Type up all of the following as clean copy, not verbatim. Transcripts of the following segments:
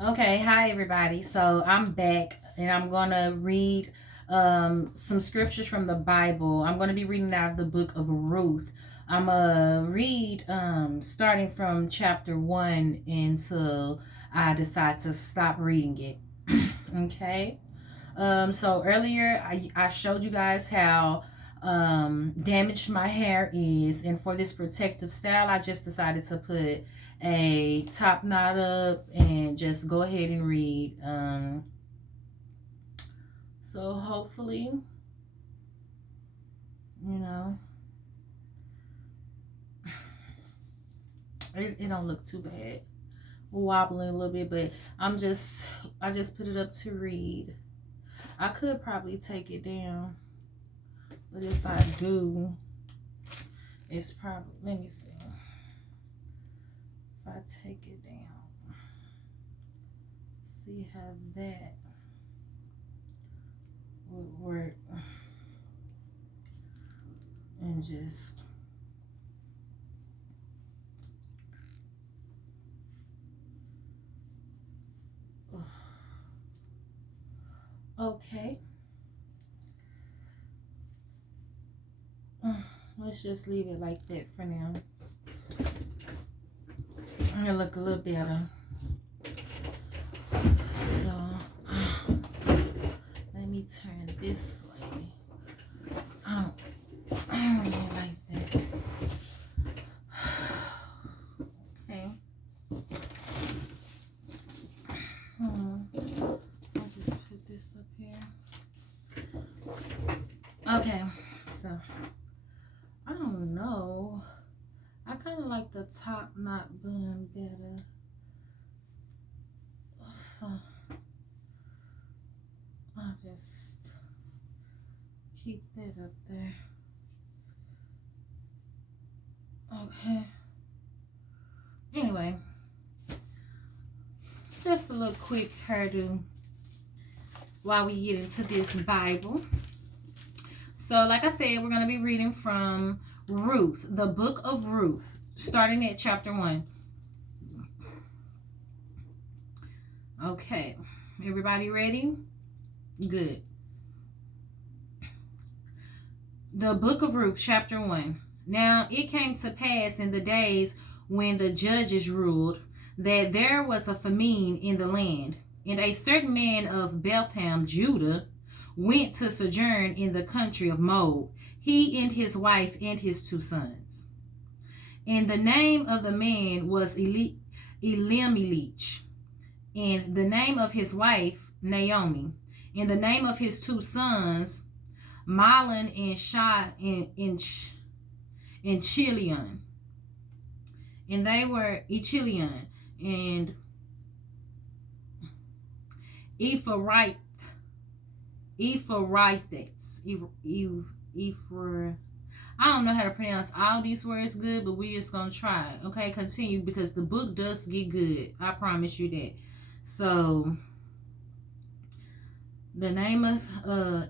Okay, hi everybody. So I'm back and I'm gonna read some scriptures from the Bible. I'm gonna be reading out of the book of Ruth. I'm gonna read starting from chapter 1 until I decide to stop reading it. Okay. So earlier I showed you guys how damaged my hair is, and for this protective style, I just decided to put a top knot up and just go ahead and read. So hopefully, you know, it don't look too bad. Wobbling a little bit, but I just put it up to read. I could probably take it down, but if I do, it's probably, let me see. If I take it down, see how that would work, and just okay. Let's just leave it like that for now. It'll look a little better. So let me turn this way. I don't really like that. Okay. I'll just put this up here. Okay. So I don't know. I kind of like the top knot bun better. So I'll just keep that up there. Okay. Anyway, just a little quick hairdo while we get into this Bible. So, like I said, we're going to be reading from Ruth, the book of Ruth, starting at chapter 1. Okay. Everybody ready? Good. The book of Ruth, chapter 1. Now, it came to pass in the days when the judges ruled that there was a famine in the land, and a certain man of Bethlehem, Judah, went to sojourn in the country of Moab, he and his wife and his two sons. And the name of the man was Elimelech, and the name of his wife Naomi, and the name of his two sons Mahlon and Chilion. And they were Echilion and Ephraithites. I don't know how to pronounce all these words good, but we're just gonna try. Okay, continue because the book does get good. I promise you that. So the name of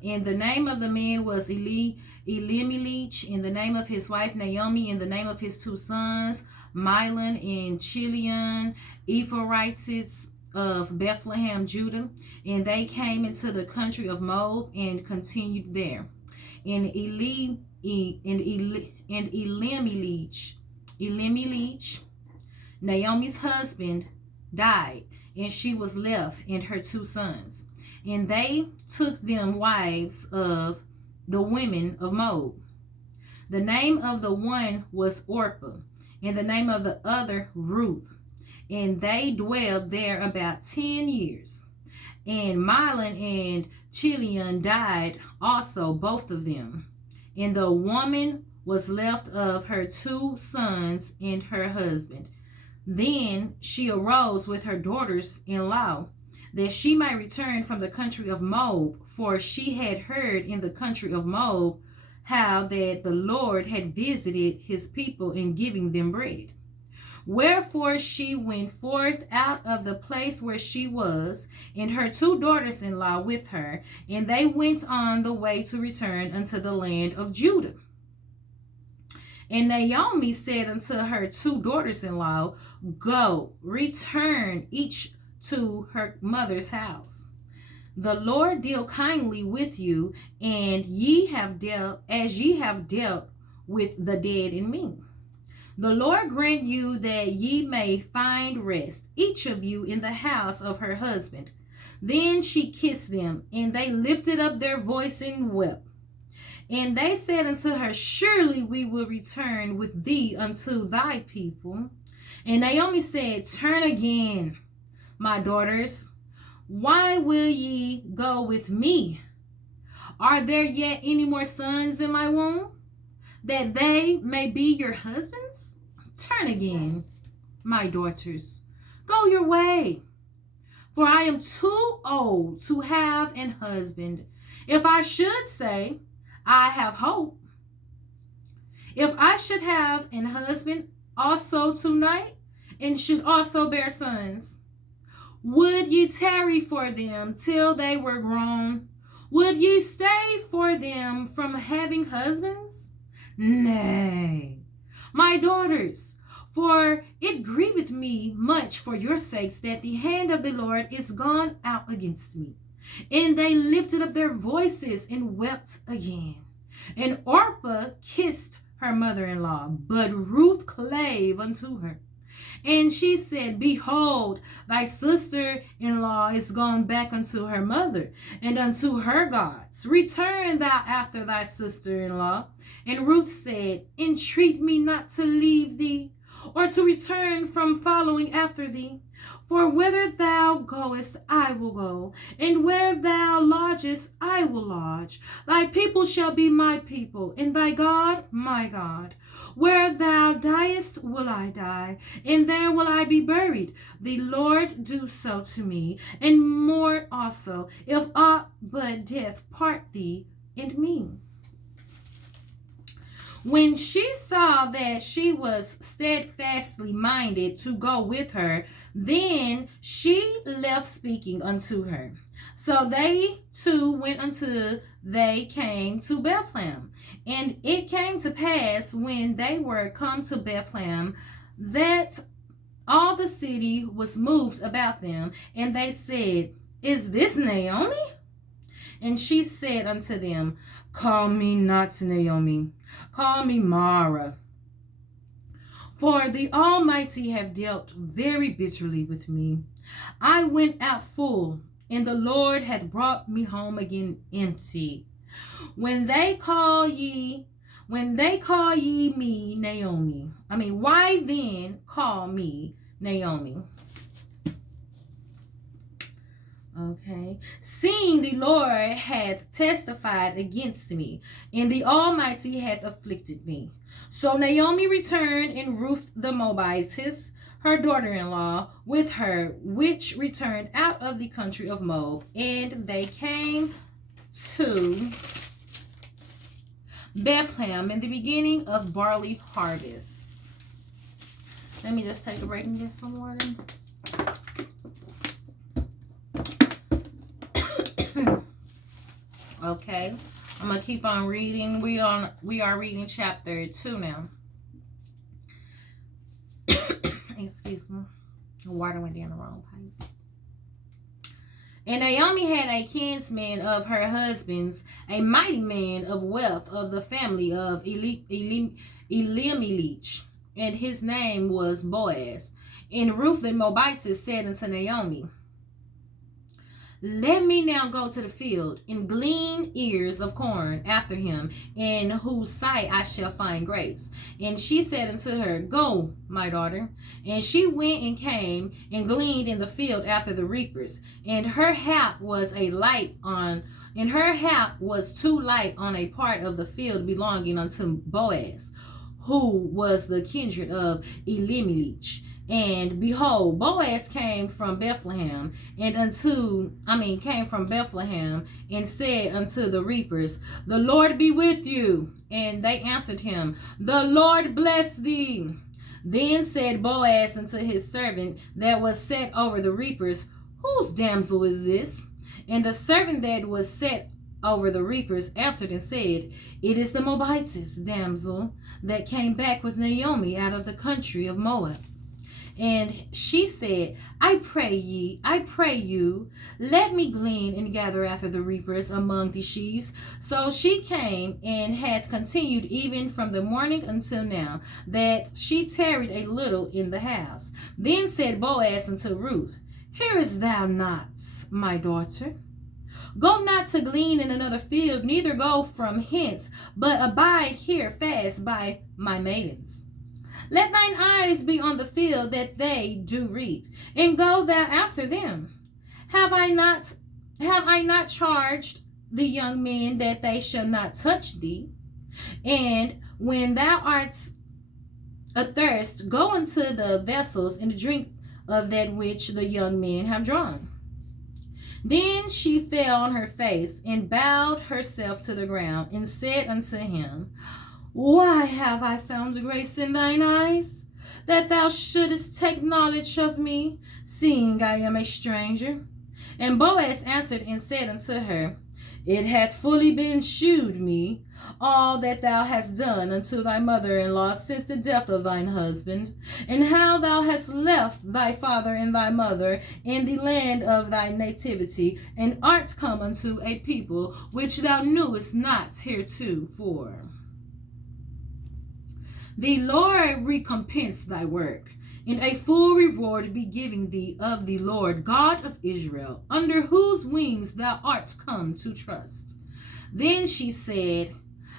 and the name of the man was Elimelech, and the name of his wife Naomi, and the name of his two sons Mahlon and Chilion, Ephraimites of Bethlehem, Judah, and they came into the country of Moab and continued there. And Elimelech, Naomi's husband, died, and she was left and her two sons. And they took them wives of the women of Moab. The name of the one was Orpah, and the name of the other Ruth. And they dwelled there about 10 years. And Mahlon and Chilion died also, both of them. And the woman was left of her two sons and her husband. Then she arose with her daughters-in-law, that she might return from the country of Moab, for she had heard in the country of Moab how that the Lord had visited his people in giving them bread. Wherefore she went forth out of the place where she was, and her two daughters-in-law with her, and they went on the way to return unto the land of Judah. And Naomi said unto her two daughters-in-law, Go, return each to her mother's house. The Lord deal kindly with you, and ye have dealt as ye have dealt with the dead in me. The Lord grant you that ye may find rest, each of you in the house of her husband. Then she kissed them, and they lifted up their voice and wept. And they said unto her, Surely we will return with thee unto thy people. And Naomi said, Turn again, my daughters. Why will ye go with me? Are there yet any more sons in my womb, that they may be your husbands? Turn again, my daughters. Go your way. For I am too old to have an husband. If I should say, I have hope. If I should have an husband also tonight, and should also bear sons, would ye tarry for them till they were grown? Would ye stay for them from having husbands? Nay, my daughters, for it grieveth me much for your sakes that the hand of the Lord is gone out against me. And they lifted up their voices and wept again. And Orpah kissed her mother-in-law, but Ruth clave unto her. And she said, Behold, thy sister-in-law is gone back unto her mother, and unto her gods. Return thou after thy sister-in-law. And Ruth said, Entreat me not to leave thee, or to return from following after thee. For whither thou goest, I will go, and where thou lodgest, I will lodge. Thy people shall be my people, and thy God, my God. Where thou diest, will I die, and there will I be buried. The Lord do so to me, and more also, if aught but death part thee and me. When she saw that she was steadfastly minded to go with her, then she left speaking unto her. So they two went until they came to Bethlehem. And it came to pass, when they were come to Bethlehem, that all the city was moved about them. And they said, Is this Naomi? And she said unto them, Call me not Naomi, call me Mara. For the Almighty have dealt very bitterly with me. I went out full, and the Lord hath brought me home again empty. When they call ye me Naomi. Why then call me Naomi? Okay. Seeing the Lord hath testified against me, and the Almighty hath afflicted me. So Naomi returned, and Ruth the Moabitess, her daughter-in-law, with her, which returned out of the country of Moab. And they came to Bethlehem in the beginning of barley harvest. Let me just take a break and get some water. Okay, I'm gonna keep on reading. We are reading chapter 2 now. Excuse me, the water went down the wrong pipe. And Naomi had a kinsman of her husband's, a mighty man of wealth of the family of Elimelech, and his name was Boaz. And Ruth the Moabitess said unto Naomi, Let me now go to the field and glean ears of corn after him, in whose sight I shall find grace. And she said unto her, Go, my daughter. And she went and came and gleaned in the field after the reapers. And her hap was too light on a part of the field belonging unto Boaz, who was the kindred of Elimelech. And behold, Boaz came from Bethlehem and said unto the reapers, The Lord be with you. And they answered him, The Lord bless thee. Then said Boaz unto his servant that was set over the reapers, Whose damsel is this? And the servant that was set over the reapers answered and said, It is the Moabitess damsel that came back with Naomi out of the country of Moab. And she said, I pray you, let me glean and gather after the reapers among the sheaves. So she came and had continued even from the morning until now, that she tarried a little in the house. Then said Boaz unto Ruth, Hearest thou not, my daughter? Go not to glean in another field, neither go from hence, but abide here fast by my maidens. Let thine eyes be on the field that they do reap, and go thou after them. Have I not charged the young men that they shall not touch thee? And when thou art athirst, go unto the vessels and drink of that which the young men have drawn. Then she fell on her face and bowed herself to the ground and said unto him, Why have I found grace in thine eyes, that thou shouldest take knowledge of me, seeing I am a stranger? And Boaz answered and said unto her, It hath fully been shewed me all that thou hast done unto thy mother-in-law since the death of thine husband, and how thou hast left thy father and thy mother in the land of thy nativity, and art come unto a people which thou knewest not heretofore. The Lord recompense thy work, and a full reward be given thee of the Lord God of Israel, under whose wings thou art come to trust. Then she said,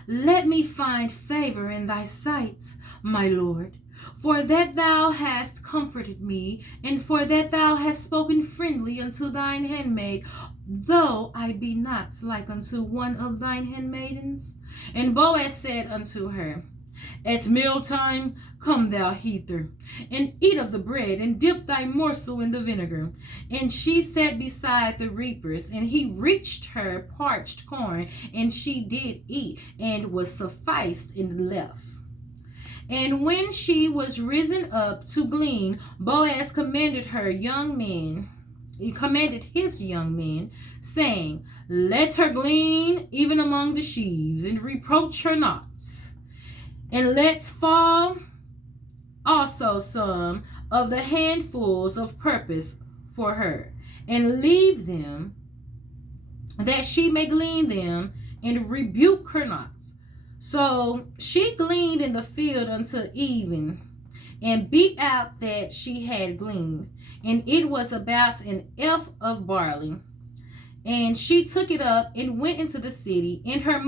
Let me find favor in thy sight, my Lord, for that thou hast comforted me, and for that thou hast spoken friendly unto thine handmaid, though I be not like unto one of thine handmaidens. And Boaz said unto her, At mealtime come thou hither, and eat of the bread, and dip thy morsel in the vinegar. And she sat beside the reapers, and he reached her parched corn, and she did eat, and was sufficed and left. And when she was risen up to glean, Boaz commanded his young men, saying, Let her glean even among the sheaves, and reproach her not. And let fall also some of the handfuls of purpose for her, and leave them, that she may glean them, and rebuke her not. So she gleaned in the field until even, and beat out that she had gleaned, and it was about an ephah of barley. And she took it up and went into the city, and her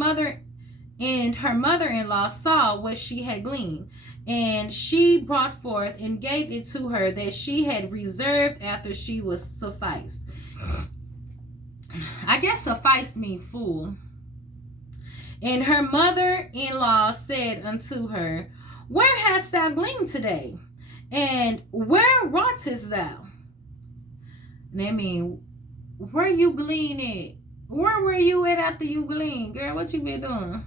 mother-in-law saw what she had gleaned, and she brought forth and gave it to her that she had reserved after she was sufficed. I guess sufficed means full. And her mother-in-law said unto her, Where hast thou gleaned today? And where wroughtest thou? And I mean, where you gleaning? Where were you at after you gleaned? Girl, what you been doing?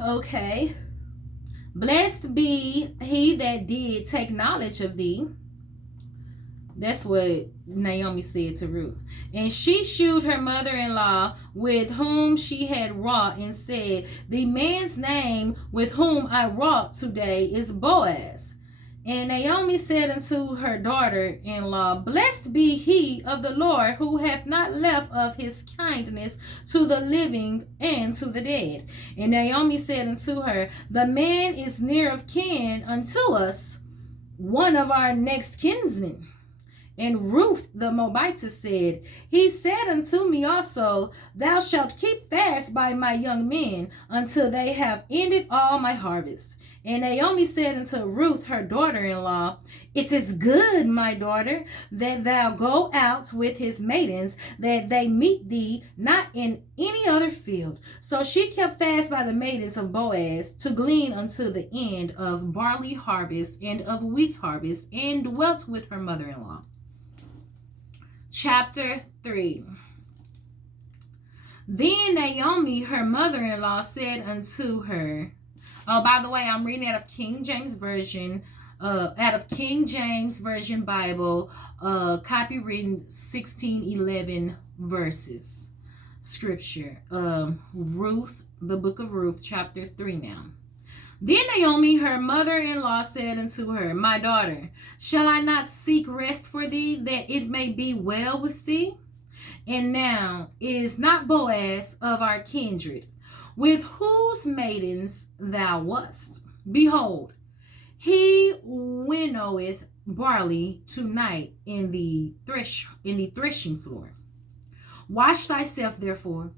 Okay. Blessed be he that did take knowledge of thee. That's what Naomi said to Ruth. And she shewed her mother-in-law with whom she had wrought, and said, The man's name with whom I wrought today is Boaz. And Naomi said unto her daughter-in-law, Blessed be he of the Lord, who hath not left of his kindness to the living and to the dead. And Naomi said unto her, The man is near of kin unto us, one of our next kinsmen. And Ruth the Moabitess said, He said unto me also, Thou shalt keep fast by my young men until they have ended all my harvest. And Naomi said unto Ruth her daughter-in-law, It is good, my daughter, that thou go out with his maidens, that they meet thee not in any other field. So she kept fast by the maidens of Boaz to glean until the end of barley harvest and of wheat harvest, and dwelt with her mother-in-law. Chapter 3. Then Naomi, her mother-in-law, said unto her, oh, by the way, I'm reading out of King James Version, Bible, copy written 1611 verses. scripture. Ruth, the book of Ruth, chapter 3 now. Then Naomi, her mother-in-law, said unto her, My daughter, shall I not seek rest for thee, that it may be well with thee? And now is not Boaz of our kindred, with whose maidens thou wast? Behold, he winnoweth barley tonight in the threshing floor. Wash thyself therefore,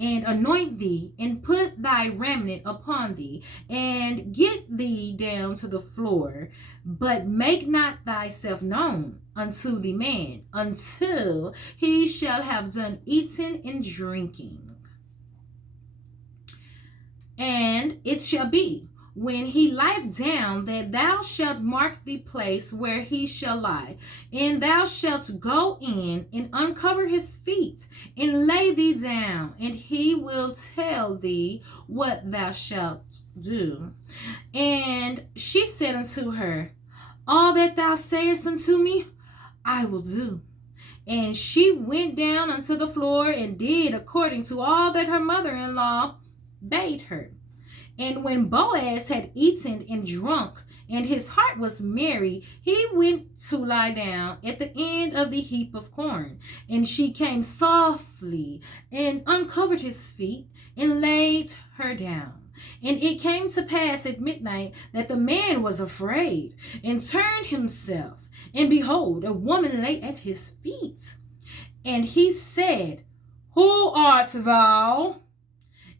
and anoint thee, and put thy raiment upon thee, and get thee down to the floor, but make not thyself known unto the man, until he shall have done eating and drinking. And it shall be, when he lieth down, that thou shalt mark the place where he shall lie, and thou shalt go in and uncover his feet, and lay thee down, and he will tell thee what thou shalt do. And she said unto her, All that thou sayest unto me, I will do. And she went down unto the floor, and did according to all that her mother-in-law bade her. And when Boaz had eaten and drunk, and his heart was merry, he went to lie down at the end of the heap of corn. And she came softly and uncovered his feet, and laid her down. And it came to pass at midnight that the man was afraid, and turned himself, and behold, a woman lay at his feet. And he said, Who art thou?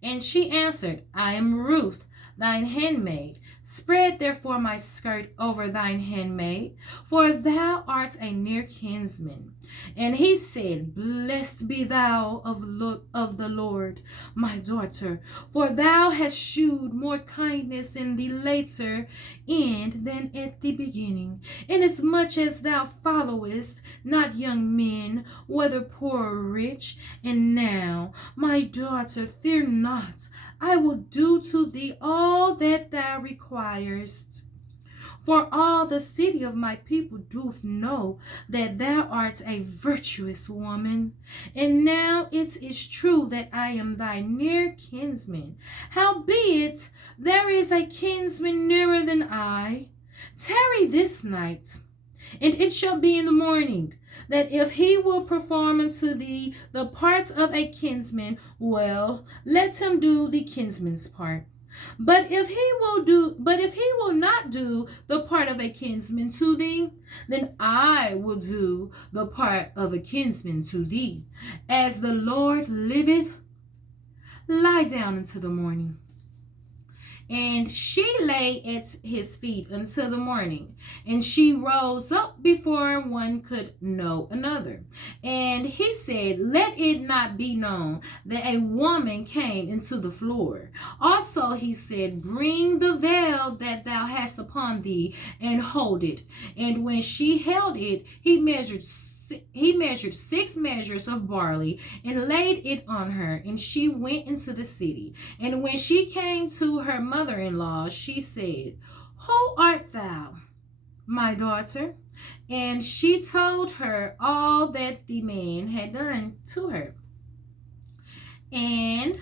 And she answered, I am Ruth, thine handmaid. Spread therefore my skirt over thine handmaid, for thou art a near kinsman. And he said, Blessed be thou of the Lord, my daughter, for thou hast shewed more kindness in the later end than at the beginning, inasmuch as thou followest not young men, whether poor or rich. And now, my daughter, fear not, I will do to thee all that thou requirest. For all the city of my people doth know that thou art a virtuous woman. And now it is true that I am thy near kinsman. Howbeit, there is a kinsman nearer than I. Tarry this night, and it shall be in the morning, that if he will perform unto thee the parts of a kinsman, well, let him do the kinsman's part. But if he will not do the part of a kinsman to thee, then I will do the part of a kinsman to thee. As the Lord liveth, lie down until the morning. And she lay at his feet until the morning, and she rose up before one could know another. And he said, Let it not be known that a woman came into the floor. Also he said, Bring the veil that thou hast upon thee, and hold it. And when she held it, he measured 6 measures of barley, and laid it on her, and she went into the city. And when she came to her mother-in-law, she said, Who art thou, my daughter? And she told her all that the man had done to her. And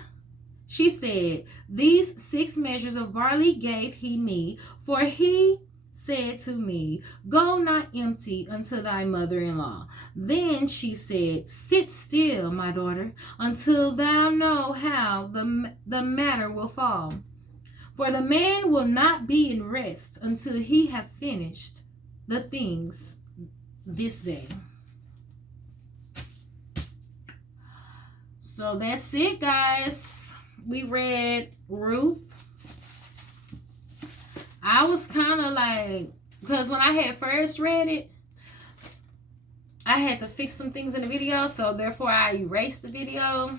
she said, These 6 measures of barley gave he me, for he said to me, Go not empty unto thy mother-in-law. Then she said, Sit still, my daughter, until thou know how the matter will fall. For the man will not be in rest until he have finished the things this day. So that's it, guys. We read Ruth. I was kind of like, because when I had first read it, I had to fix some things in the video, so therefore I erased the video.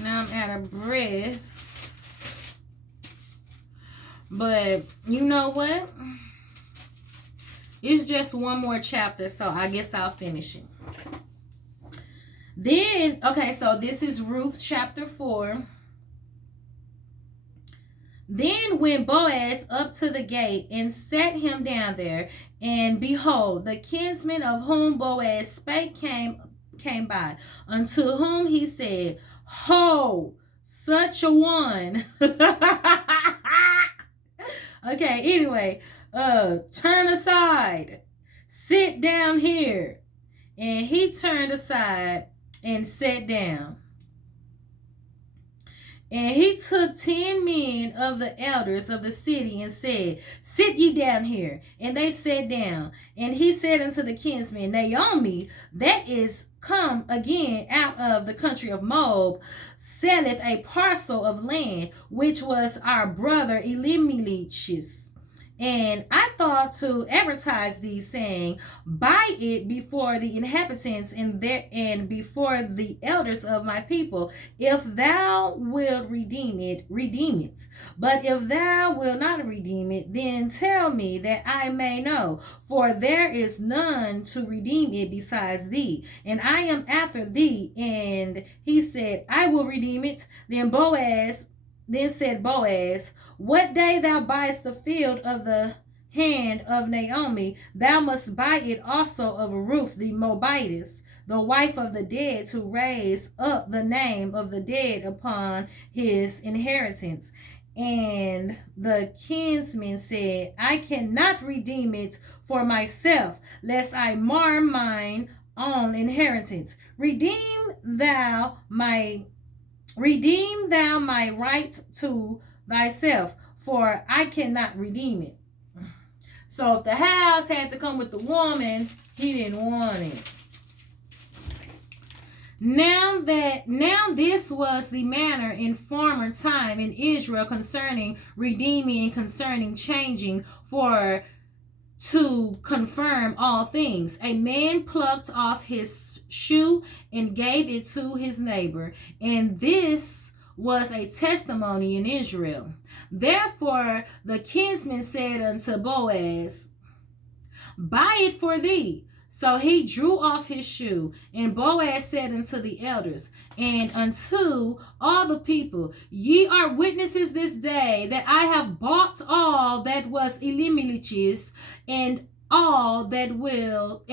Now I'm out of breath. But you know what? It's just one more chapter, so I guess I'll finish it. Then, okay, so this is Ruth chapter 4. Then went Boaz up to the gate and sat him down there. And behold, the kinsman of whom Boaz spake came came by, unto whom he said, ho, such a one. Okay, anyway, turn aside, sit down here. And he turned aside and sat down. And he took 10 men of the elders of the city and said, sit ye down here. And they sat down. And he said unto the kinsmen, Naomi, that is come again out of the country of Moab, selleth a parcel of land, which was our brother Elimelech's. And I thought to advertise thee, saying, buy it before the inhabitants and before the elders of my people. If thou wilt redeem it, redeem it. But if thou wilt not redeem it, then tell me, that I may know. For there is none to redeem it besides thee, and I am after thee. And he said, I will redeem it. Then said Boaz, what day thou buyest the field of the hand of Naomi, thou must buy it also of Ruth the Moabitess, the wife of the dead, to raise up the name of the dead upon his inheritance. And the kinsman said, I cannot redeem it for myself, lest I mar mine own inheritance. Redeem thou my right to thyself, for I cannot redeem it. So if the house had to come with the woman, he didn't want it. Now this was the manner in former time in Israel concerning redeeming and concerning changing, for to confirm all things. A man plucked off his shoe and gave it to his neighbor, and this was a testimony in Israel. Therefore the kinsman said unto Boaz, buy it for thee. So he drew off his shoe, and Boaz said unto the elders and unto all the people, ye are witnesses this day that I have bought all that was Elimelech's, and all that was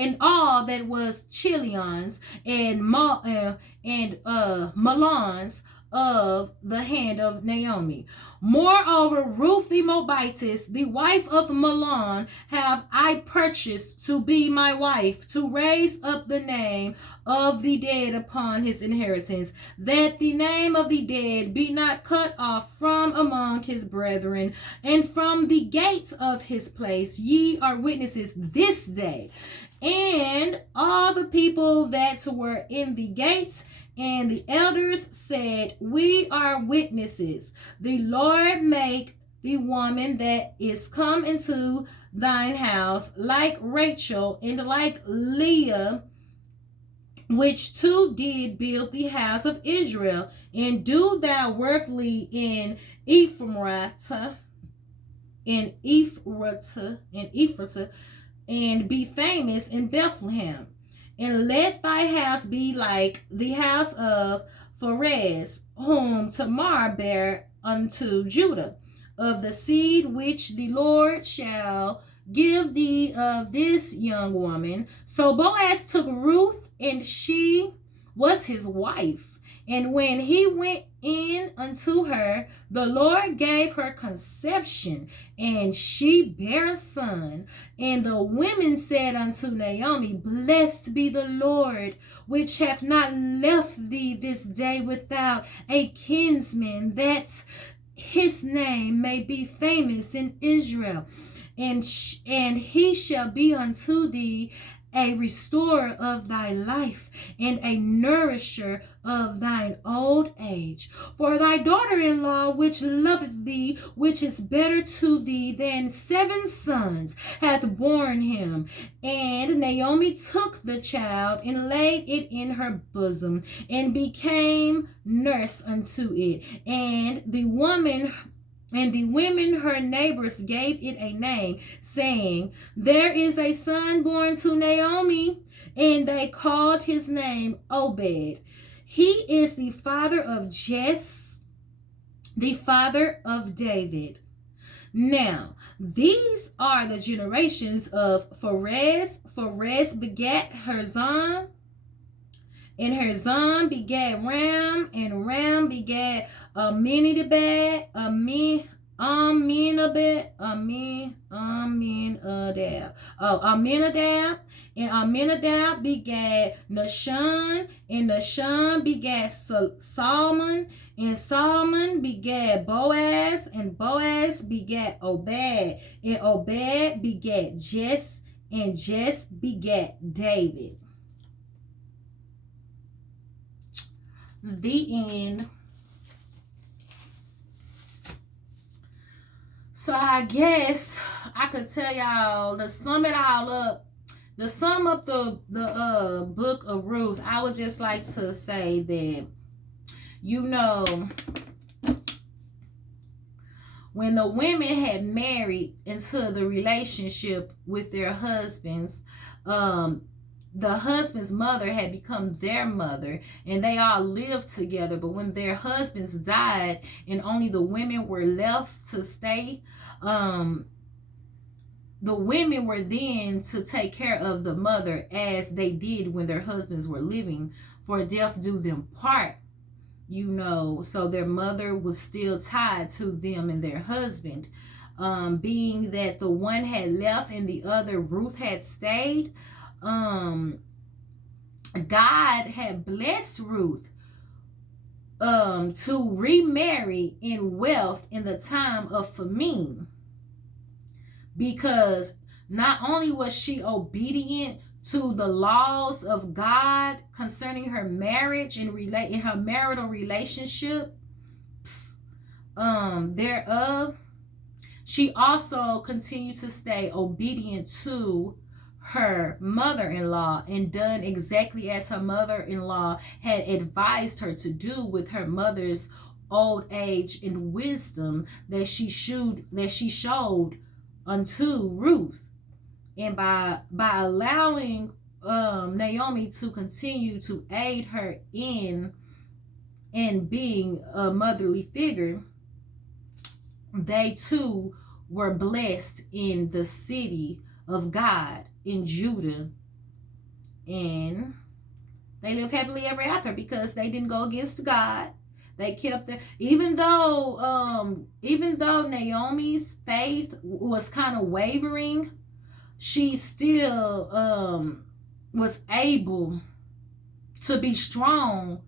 Chilion's and Mahlon's of the hand of Naomi. Moreover, Ruth the Moabitess, the wife of Mahlon, have I purchased to be my wife, to raise up the name of the dead upon his inheritance, that the name of the dead be not cut off from among his brethren, and from the gates of his place. Ye are witnesses this day. And all the people that were in the gates and the elders said, we are witnesses. The Lord make the woman that is come into thine house like Rachel and like Leah, which two did build the house of Israel. And do thou worthily in Ephrathah, and be famous in Bethlehem. And let thy house be like the house of Pharez, whom Tamar bare unto Judah, of the seed which the Lord shall give thee of this young woman. So Boaz took Ruth, and she was his wife. And when he went in unto her, the Lord gave her conception, and she bare a son. And the women said unto Naomi, blessed be the Lord, which hath not left thee this day without a kinsman, that his name may be famous in Israel. And he shall be unto thee a restorer of thy life, and a nourisher of thine old age. For thy daughter-in-law, which loveth thee, which is better to thee than 7 sons, hath borne him. And Naomi took the child, and laid it in her bosom, and became nurse unto it. And the women, her neighbors, gave it a name, saying, there is a son born to Naomi. And they called his name Obed. He is the father of Jesse, the father of David. Now, these are the generations of Pharez. Pharez begat Hezron, And her son begat Ram, and Ram begat Aminadab, Aminadab, and Aminadab begat Nahshon, and Nahshon begat Salmon, and Salmon begat Boaz, and Boaz begat Obed, and Obed begat Jess, and Jess begat David. The end. So I guess I could tell y'all, to sum it all up, to sum up the book of Ruth, I would just like to say that, you know, when the women had married into the relationship with their husbands, the husband's mother had become their mother, and they all lived together. But when their husbands died and only the women were left to stay, the women were then to take care of the mother as they did when their husbands were living, for death do them part, you know. So their mother was still tied to them and their husband. Being that the one had left and the other, Ruth, had stayed, God had blessed Ruth to remarry in wealth in the time of famine, because not only was she obedient to the laws of God concerning her marriage and in her marital relationship thereof, she also continued to stay obedient to her mother-in-law and done exactly as her mother-in-law had advised her to do with her mother's old age and wisdom that she showed unto Ruth. And by allowing Naomi to continue to aid her in being a motherly figure, they too were blessed in the city of God in Judah, and they lived happily ever after because they didn't go against God. They kept their, even though Naomi's faith was kind of wavering, she still was able to be strong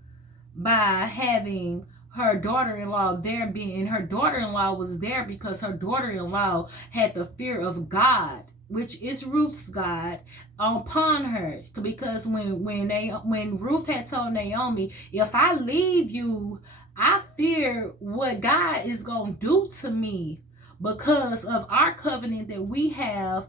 by having her daughter-in-law there being, and her daughter-in-law was there because her daughter-in-law had the fear of God, which is Ruth's God, upon her. Because when Ruth had told Naomi, if I leave you, I fear what God is going to do to me because of our covenant that we had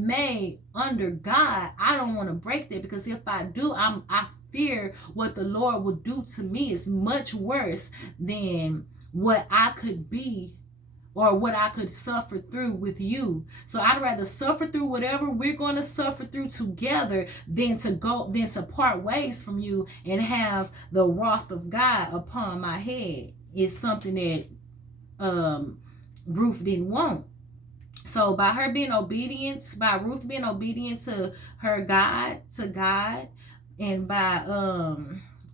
made under God. I don't want to break that, because if I do, I fear what the Lord will do to me is much worse than what I could be or what I could suffer through with you. So I'd rather suffer through whatever we're going to suffer through together than to part ways from you and have the wrath of God upon my head. Is something that Ruth didn't want. So by Ruth being obedient to her God, and by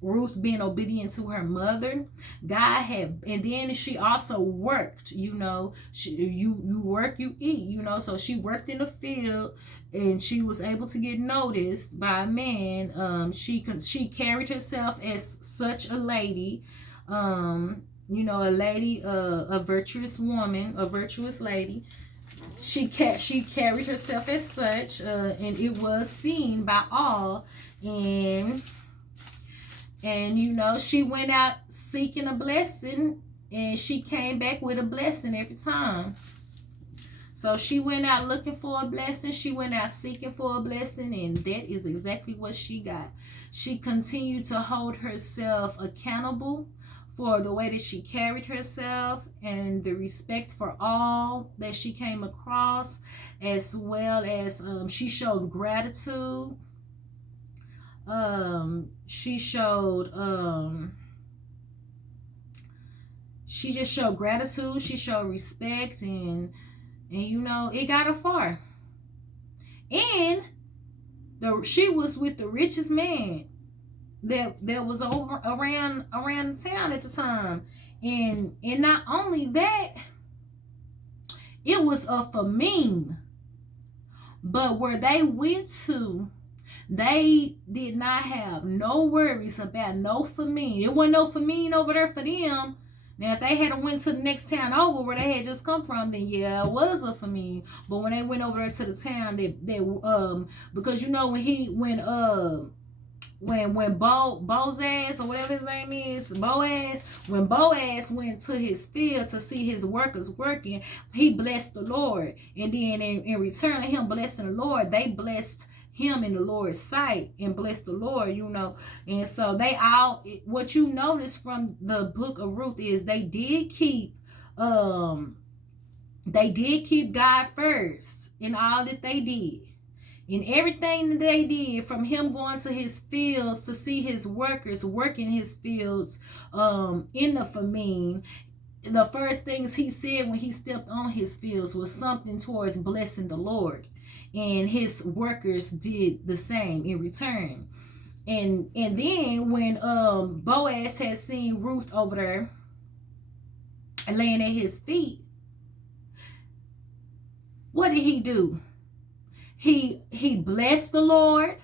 Ruth being obedient to her mother, God had, and then she also worked, you know, you work, you eat, you know, so she worked in the field and she was able to get noticed by a man. She carried herself as such a lady, you know, a lady, a virtuous woman, a virtuous lady. She carried herself as such, and it was seen by all. And you know, she went out seeking a blessing, and she came back with a blessing every time. So she went out looking for a blessing. She went out seeking for a blessing, and that is exactly what she got. She continued to hold herself accountable for the way that she carried herself and the respect for all that she came across, as well as she showed gratitude. She just showed gratitude. She showed respect, and you know, it got her far. And she was with the richest man that was over around the town at the time. And not only that, it was a famine. But where they went to, they did not have no worries about no famine. It wasn't no famine over there for them. Now, if they had went to the next town over where they had just come from, then yeah, it was a famine. But when they went over there to the town, because you know when Boaz or whatever his name is, when Boaz went to his field to see his workers working, he blessed the Lord. And then in return of him blessing the Lord, they blessed him in the Lord's sight and blessed the Lord, you know. And so what you notice from the book of Ruth is they did keep God first in all that they did. In everything that they did, from him going to his fields to see his workers working his fields in the famine, the first things he said when he stepped on his fields was something towards blessing the Lord. And his workers did the same in return. And then when Boaz had seen Ruth over there laying at his feet, what did he do? He blessed the Lord,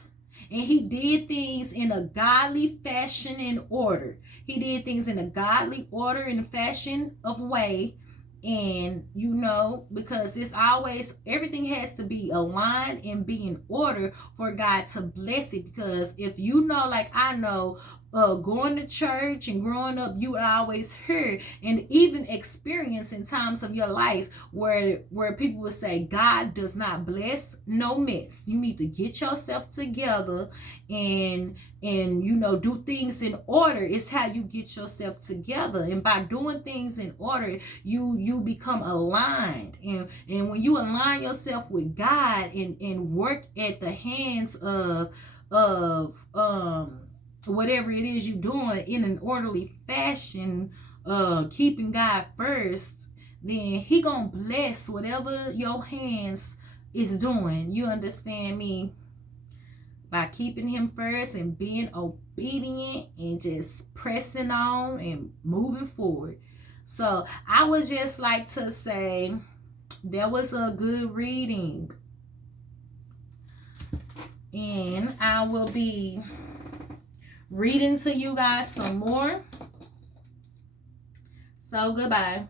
and he did things in a godly fashion and order. He did things in a godly order and fashion of way. And you know, because it's always, everything has to be aligned and be in order for God to bless it. Because if you know, like I know, going to church and growing up, you would always hear and even experience in times of your life where people would say, God does not bless no mess. You need to get yourself together and you know, do things in order. It's how you get yourself together. And by doing things in order, you become aligned. And when you align yourself with God and work at the hands of whatever it is you're doing in an orderly fashion, keeping God first, then he gonna bless whatever your hands is doing. You understand me? By keeping him first and being obedient and just pressing on and moving forward. So I would just like to say that was a good reading. And I will be reading to you guys some more. So goodbye.